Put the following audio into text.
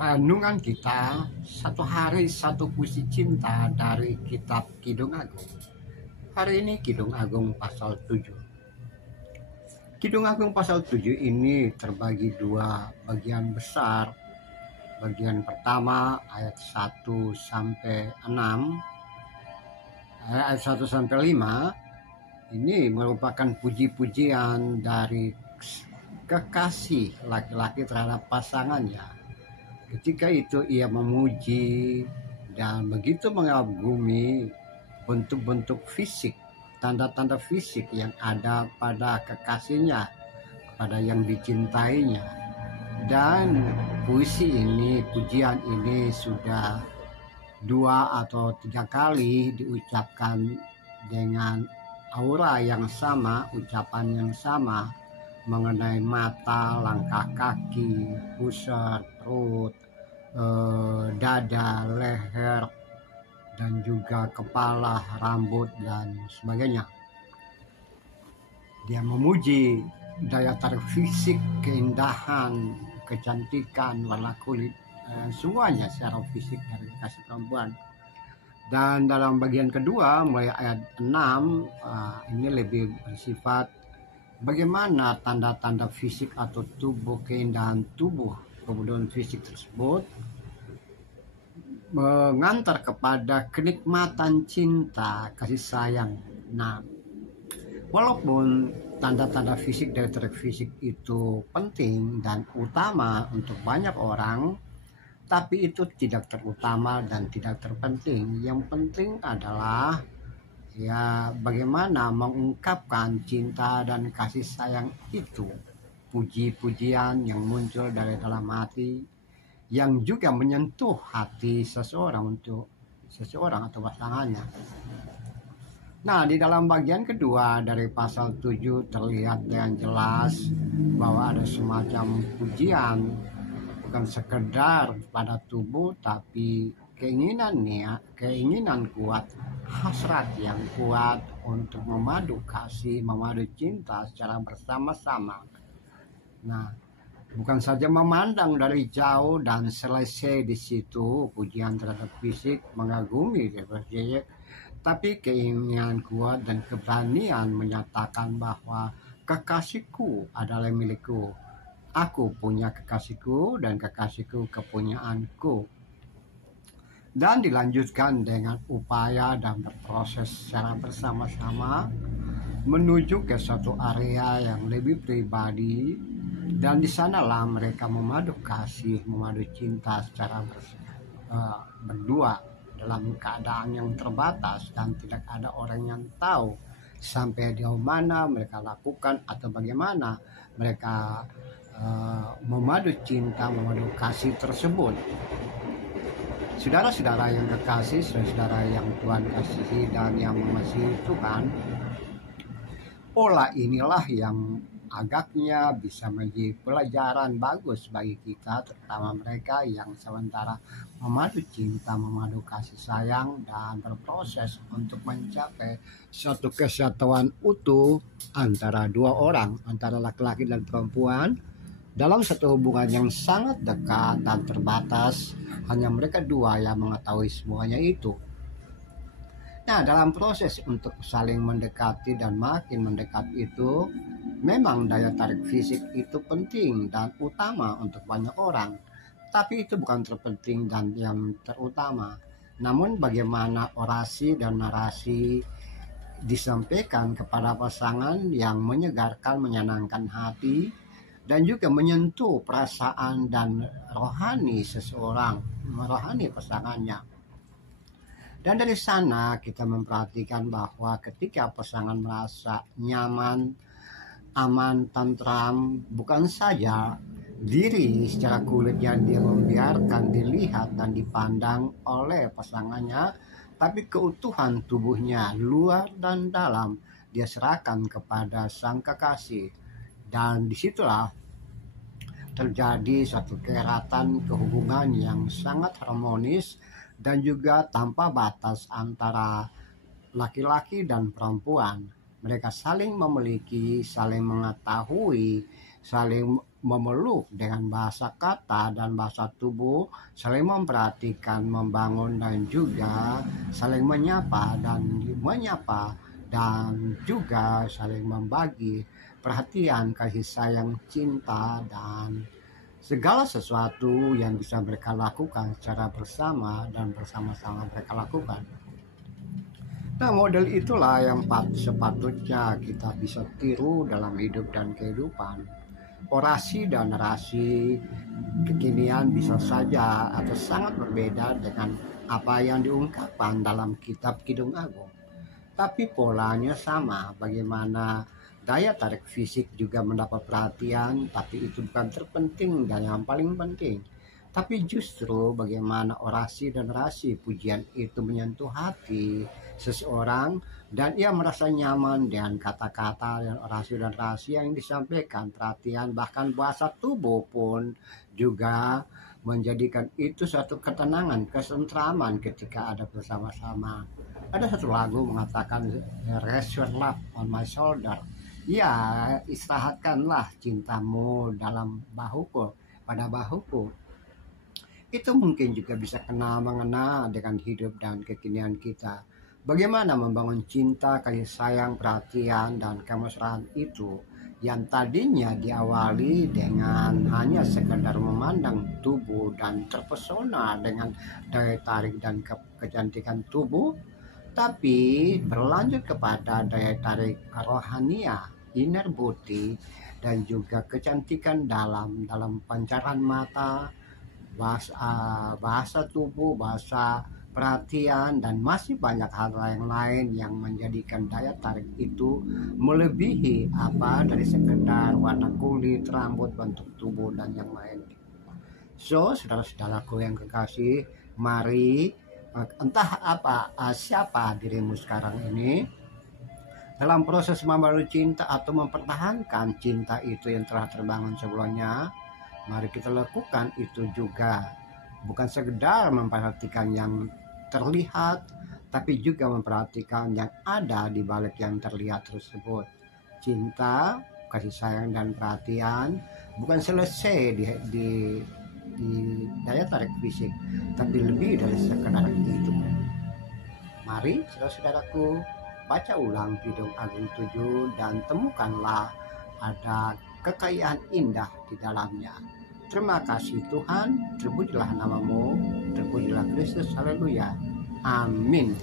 renungan kita satu hari satu puisi cinta dari kitab Kidung Agung. Hari ini Kidung Agung pasal 7. Kidung Agung pasal 7 ini terbagi dua bagian besar. Bagian pertama ayat 1 sampai 6. Ayat 1 sampai 5 ini merupakan puji-pujian dari kekasih laki-laki terhadap pasangannya. Ketika itu ia memuji dan begitu mengagumi bentuk-bentuk fisik, tanda-tanda fisik yang ada pada kekasihnya, pada yang dicintainya. Dan puisi ini, pujian ini sudah 2 atau 3 kali diucapkan dengan aura yang sama, ucapan yang sama mengenai mata, langkah kaki, pusar, perut, dada, leher, dan juga kepala, rambut, dan sebagainya. Dia memuji daya tarik fisik, keindahan, kecantikan, warna kulit, semuanya secara fisik dari kekasih perempuan. Dan dalam bagian kedua mulai ayat 6 ini lebih bersifat bagaimana tanda-tanda fisik atau tubuh, keindahan tubuh, kemudian fisik tersebut mengantar kepada kenikmatan cinta, kasih sayang. Nah, walaupun tanda-tanda fisik dari tarik fisik itu penting dan utama untuk banyak orang, tapi itu tidak terutama dan tidak terpenting. Yang penting adalah ya bagaimana mengungkapkan cinta dan kasih sayang itu, puji-pujian yang muncul dari dalam hati yang juga menyentuh hati seseorang untuk seseorang atau pasangannya. Nah, di dalam bagian kedua dari pasal 7 terlihat dengan jelas bahwa ada semacam pujian, bukan sekedar pada tubuh tapi keinginan kuat, hasrat yang kuat untuk memadu kasih, memadu cinta secara bersama-sama. Nah, bukan saja memandang dari jauh dan selesai di situ pujian terhadap fisik, mengagumi fisik, tapi keinginan kuat dan keberanian menyatakan bahwa kekasihku adalah milikku. Aku punya kekasihku dan kekasihku kepunyaanku. Dan dilanjutkan dengan upaya dan berproses secara bersama-sama menuju ke suatu area yang lebih pribadi, dan di sanalah mereka memadu kasih, memadu cinta secara berdua dalam keadaan yang terbatas dan tidak ada orang yang tahu sampai di mana mereka lakukan atau bagaimana mereka memadu cinta, memadu kasih tersebut. Saudara-saudara yang kekasih, saudara-saudara yang Tuhan kasihi dan yang mengasihi Tuhan, pola inilah yang agaknya bisa menjadi pelajaran bagus bagi kita, terutama mereka yang sementara memadu cinta, memadu kasih sayang, dan berproses untuk mencapai suatu kesatuan utuh antara dua orang, antara laki-laki dan perempuan, dalam satu hubungan yang sangat dekat dan terbatas. Hanya mereka dua yang mengetahui semuanya itu. Nah, dalam proses untuk saling mendekati dan makin mendekat itu, memang daya tarik fisik itu penting dan utama untuk banyak orang. Tapi itu bukan terpenting dan yang terutama. Namun bagaimana orasi dan narasi disampaikan kepada pasangan yang menyegarkan, menyenangkan hati, dan juga menyentuh perasaan dan rohani seseorang, rohani pasangannya. Dan dari sana kita memperhatikan bahwa ketika pasangan merasa nyaman, aman, tentram, bukan saja diri secara kulit yang dia membiarkan dilihat dan dipandang oleh pasangannya, tapi keutuhan tubuhnya, luar dan dalam, dia serahkan kepada sang kekasih. Dan disitulah terjadi satu keeratan kehubungan yang sangat harmonis dan juga tanpa batas antara laki-laki dan perempuan. Mereka saling memiliki, saling mengetahui, saling memeluk dengan bahasa kata dan bahasa tubuh, saling memperhatikan, membangun, dan juga saling menyapa dan juga saling membagi perhatian, kasih sayang, cinta, dan segala sesuatu yang bisa mereka lakukan secara bersama dan bersama-sama mereka lakukan. Nah, model itulah yang sepatutnya kita bisa tiru dalam hidup dan kehidupan. Orasi dan narasi kekinian bisa saja atau sangat berbeda dengan apa yang diungkapkan dalam kitab Kidung Agung. Tapi polanya sama, bagaimana daya tarik fisik juga mendapat perhatian, tapi itu bukan terpenting dan yang paling penting. Tapi justru bagaimana orasi dan narasi pujian itu menyentuh hati seseorang dan ia merasa nyaman dengan kata-kata dan orasi dan narasi yang disampaikan. Perhatian bahkan bahasa tubuh pun juga menjadikan itu suatu ketenangan, kesentraman ketika ada bersama-sama. Ada satu lagu mengatakan rest your love on my shoulder. Ya, istirahatkanlah cintamu dalam bahuku, pada bahuku. Itu mungkin juga bisa mengena dengan hidup dan kekinian kita. Bagaimana membangun cinta, kasih sayang, perhatian, dan kemesraan itu yang tadinya diawali dengan hanya sekedar memandang tubuh dan terpesona dengan daya tarik dan kecantikan tubuh, tapi berlanjut kepada daya tarik rohania, inner beauty, dan juga kecantikan dalam pancaran mata, bahasa tubuh, bahasa perhatian, dan masih banyak hal yang lain yang menjadikan daya tarik itu melebihi apa dari sekedar warna kulit, rambut, bentuk tubuh, dan yang lain. So, saudara-saudaraku yang kekasih, mari entah siapa dirimu sekarang ini dalam proses membaru cinta atau mempertahankan cinta itu yang telah terbangun sebelumnya. Mari kita lakukan itu juga, bukan sekedar memperhatikan yang terlihat, tapi juga memperhatikan yang ada di balik yang terlihat tersebut. Cinta, kasih sayang, dan perhatian bukan selesai di daya tarik fisik, tapi lebih dari sekedar itu. Mari saudara-saudaraku baca ulang Kidung Agung 7 dan temukanlah ada kekayaan indah di dalamnya. Terima kasih Tuhan, terpujilah namamu, terpujilah Kristus, haleluya, amin.